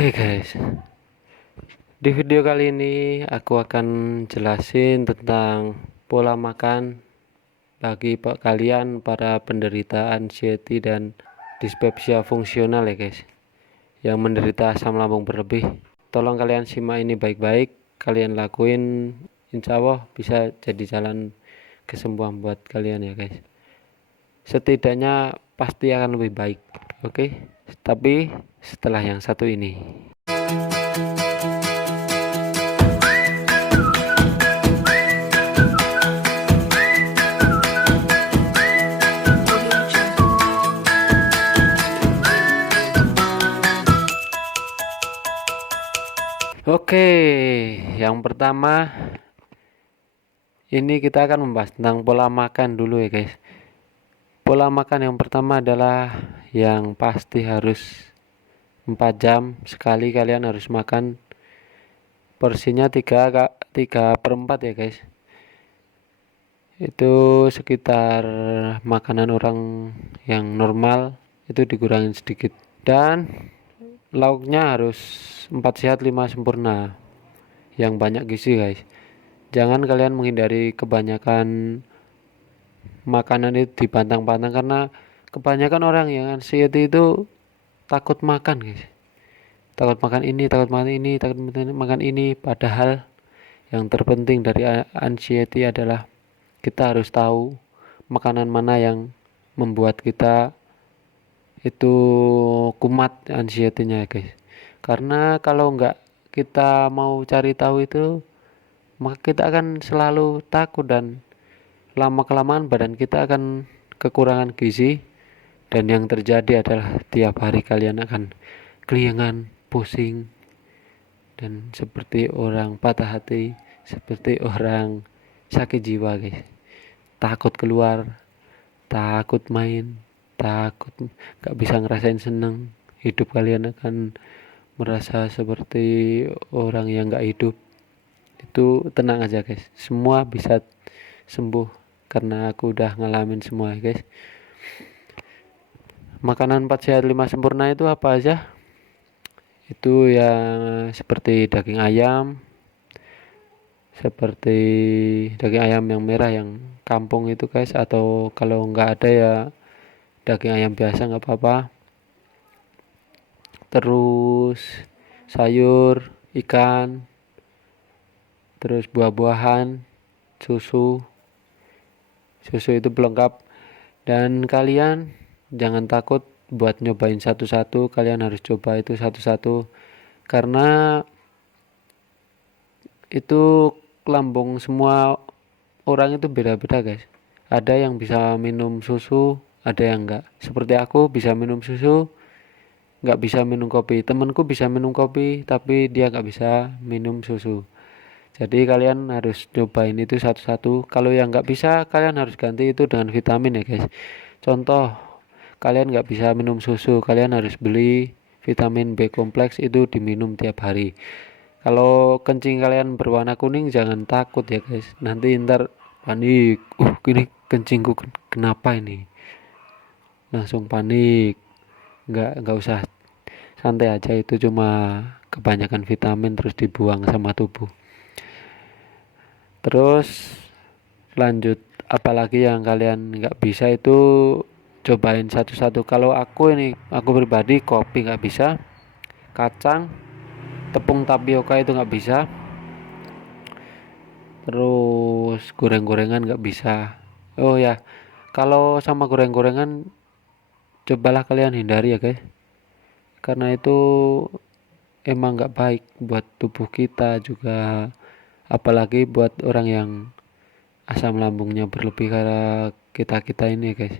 Oke guys, di video kali ini aku akan jelasin tentang pola makan bagi kalian para penderita anxiety dan dispepsia fungsional ya guys, yang menderita asam lambung berlebih. Tolong kalian simak ini baik-baik, kalian lakuin, insya Allah bisa jadi jalan kesembuhan buat kalian ya guys. Setidaknya pasti akan lebih baik. Oke, tapi setelah yang satu ini. Oke, yang pertama ini kita akan membahas tentang pola makan dulu ya guys. Pola makan yang pertama adalah yang pasti harus 4 jam sekali kalian harus makan, porsinya 3/4 ya guys. Itu sekitar makanan orang yang normal, itu dikurangin sedikit. Dan lauknya harus 4 sehat 5 sempurna, yang banyak gizi guys. Jangan kalian menghindari kebanyakan makanan itu dipantang-pantang, karena kebanyakan orang yang anxiety itu takut makan guys. Takut makan ini, takut makan ini, takut makan ini. Padahal yang terpenting dari anxiety adalah kita harus tahu makanan mana yang membuat kita itu kumat anxiety-nya guys. Karena kalau nggak kita mau cari tahu itu, maka kita akan selalu takut dan lama kelamaan badan kita akan kekurangan gizi, dan yang terjadi adalah tiap hari kalian akan keliengan, pusing, dan seperti orang patah hati, seperti orang sakit jiwa guys. Takut keluar, takut main, takut gak bisa ngerasain seneng. Hidup kalian akan merasa seperti orang yang gak hidup. Itu tenang aja guys, semua bisa sembuh karena aku udah ngalamin semua guys. Makanan 4 sehat 5 sempurna itu apa aja? Itu ya seperti daging ayam, seperti daging ayam yang merah yang kampung itu guys, atau kalau nggak ada ya daging ayam biasa nggak apa-apa. Terus sayur, ikan, terus buah-buahan, susu itu pelengkap. Dan kalian jangan takut buat nyobain satu-satu, kalian harus coba itu satu-satu, karena itu lambung semua orang itu beda-beda guys. Ada yang bisa minum susu, ada yang enggak. Seperti aku bisa minum susu, enggak bisa minum kopi. Temanku bisa minum kopi, tapi dia enggak bisa minum susu. Jadi kalian harus cobain itu satu-satu. Kalau yang enggak bisa, kalian harus ganti itu dengan vitamin ya guys. Contoh, kalian enggak bisa minum susu, kalian harus beli vitamin B kompleks, itu diminum tiap hari. Kalau kencing kalian berwarna kuning, jangan takut ya guys. Nanti ntar panik. Gini kencingku kenapa ini? Langsung panik. Nggak usah, santai aja, itu cuma kebanyakan vitamin terus dibuang sama tubuh. Terus lanjut, apalagi yang kalian nggak bisa itu cobain satu-satu. Kalau aku pribadi kopi nggak bisa, kacang, tepung tapioka itu nggak bisa, terus goreng-gorengan nggak bisa. Oh ya, kalau sama goreng-gorengan cobalah kalian hindari ya guys, karena itu emang nggak baik buat tubuh kita juga, apalagi buat orang yang asam lambungnya berlebih karena kita ini ya guys.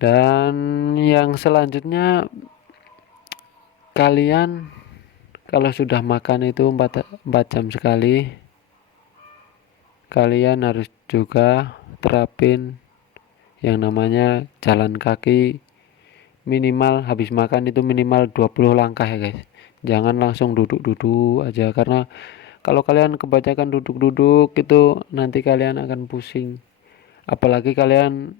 Dan yang selanjutnya, kalian kalau sudah makan itu 4 jam sekali, kalian harus juga terapin yang namanya jalan kaki. Minimal habis makan itu minimal 20 langkah ya guys. Jangan langsung duduk-duduk aja, karena kalau kalian kebanyakan duduk-duduk itu nanti kalian akan pusing. Apalagi kalian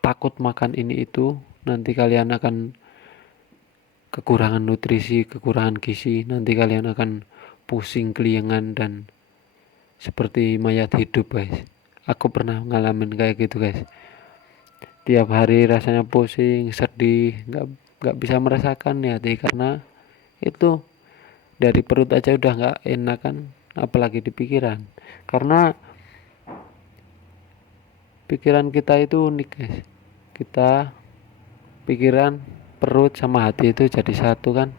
takut makan ini itu, nanti kalian akan kekurangan nutrisi, kekurangan gizi, nanti kalian akan pusing, keliengan, dan seperti mayat hidup guys. Aku pernah ngalamin kayak gitu guys. Tiap hari rasanya pusing, sedih, nggak bisa merasakan ya hati, karena itu dari perut aja udah nggak enak kan, apalagi di pikiran. Karena pikiran kita itu unik guys. Kita pikiran, perut sama hati itu jadi satu kan.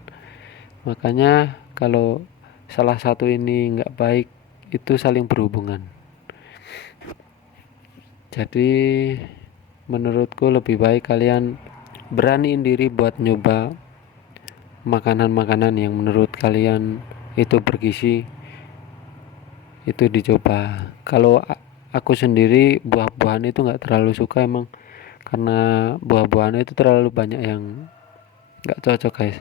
Makanya kalau salah satu ini nggak baik, itu saling berhubungan. Jadi menurutku lebih baik kalian beraniin diri buat nyoba makanan-makanan yang menurut kalian itu bergizi, itu dicoba. Kalau aku sendiri buah-buahan itu nggak terlalu suka emang, karena buah-buahan itu terlalu banyak yang nggak cocok guys.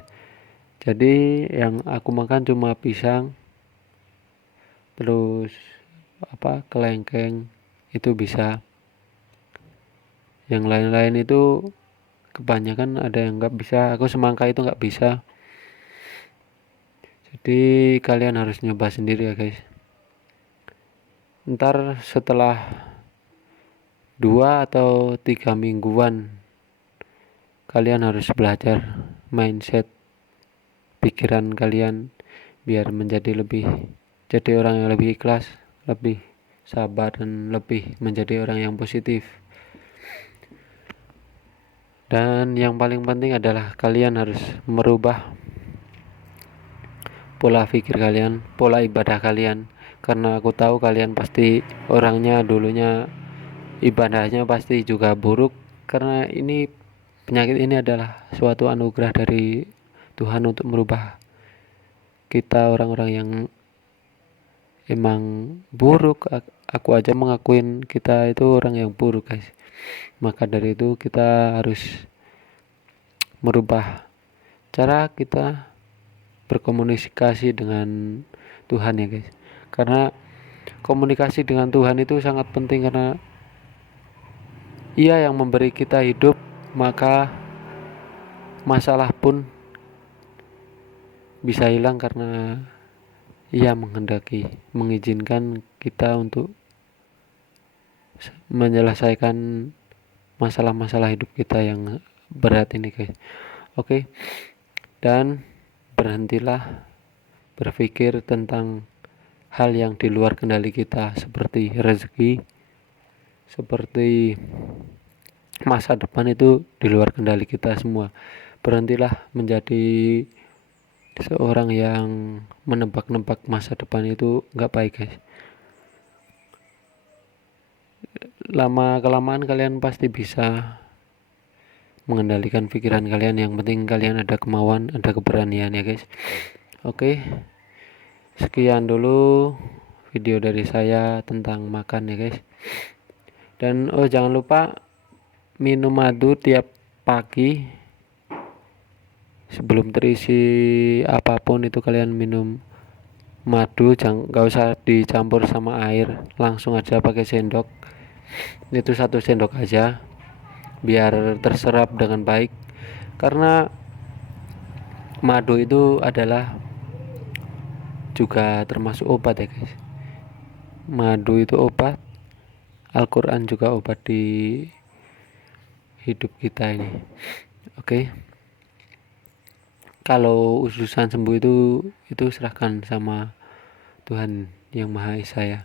Jadi yang aku makan cuma pisang, terus kelengkeng itu bisa. Yang lain-lain itu kebanyakan ada yang nggak bisa. Aku semangka itu nggak bisa. Jadi kalian harus nyoba sendiri ya guys. Ntar setelah 2 atau 3 mingguan kalian harus belajar mindset pikiran kalian biar jadi orang yang lebih ikhlas, lebih sabar, dan lebih menjadi orang yang positif. Dan yang paling penting adalah kalian harus merubah pola pikir kalian, pola ibadah kalian, karena aku tahu kalian pasti orangnya dulunya ibadahnya pasti juga buruk, karena ini penyakit ini adalah suatu anugerah dari Tuhan untuk merubah kita orang-orang yang emang buruk. Aku aja mengakuin kita itu orang yang buruk guys. Maka dari itu kita harus merubah cara kita berkomunikasi dengan Tuhan ya guys. Karena komunikasi dengan Tuhan itu sangat penting, karena Ia yang memberi kita hidup, maka masalah pun bisa hilang karena Ia mengizinkan kita untuk menyelesaikan masalah-masalah hidup kita yang berat ini guys. Oke. Dan berhentilah berpikir tentang hal yang di luar kendali kita, seperti rezeki, seperti masa depan, itu di luar kendali kita semua. Berhentilah menjadi seorang yang menebak-nebak masa depan, itu nggak baik guys. Lama kelamaan kalian pasti bisa mengendalikan pikiran kalian. Yang penting kalian ada kemauan, ada keberanian ya guys. Oke, sekian dulu video dari saya tentang makan ya guys. Dan jangan lupa minum madu tiap pagi sebelum terisi apapun itu. Kalian minum madu, gak usah dicampur sama air, langsung aja pakai sendok. Itu 1 sendok aja biar terserap dengan baik, karena madu itu adalah juga termasuk obat ya guys. Madu itu obat, Al-Quran juga obat di hidup kita ini. Oke. Kalau urusan sembuh itu serahkan sama Tuhan yang Maha Esa ya.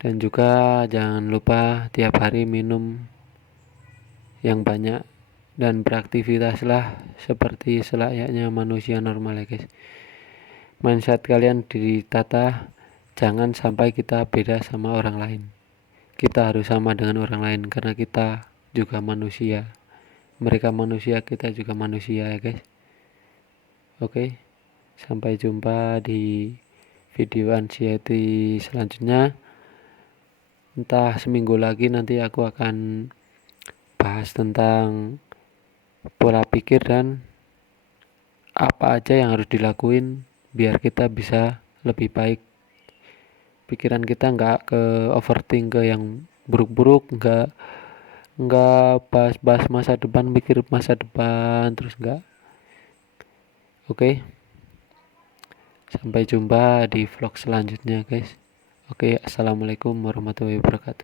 Dan juga jangan lupa tiap hari minum yang banyak dan beraktivitaslah seperti selayaknya manusia normal ya guys. Mindset kalian ditata, jangan sampai kita beda sama orang lain. Kita harus sama dengan orang lain karena kita juga manusia. Mereka manusia, kita juga manusia ya guys. Oke, sampai jumpa di video anxiety selanjutnya. Entah seminggu lagi nanti aku akan bahas tentang pola pikir dan apa aja yang harus dilakuin biar kita bisa lebih baik. Pikiran kita nggak ke overthink ke yang buruk-buruk, nggak bahas masa depan, mikir masa depan terus, nggak. Oke, sampai jumpa di vlog selanjutnya guys. Oke, assalamualaikum warahmatullahi wabarakatuh.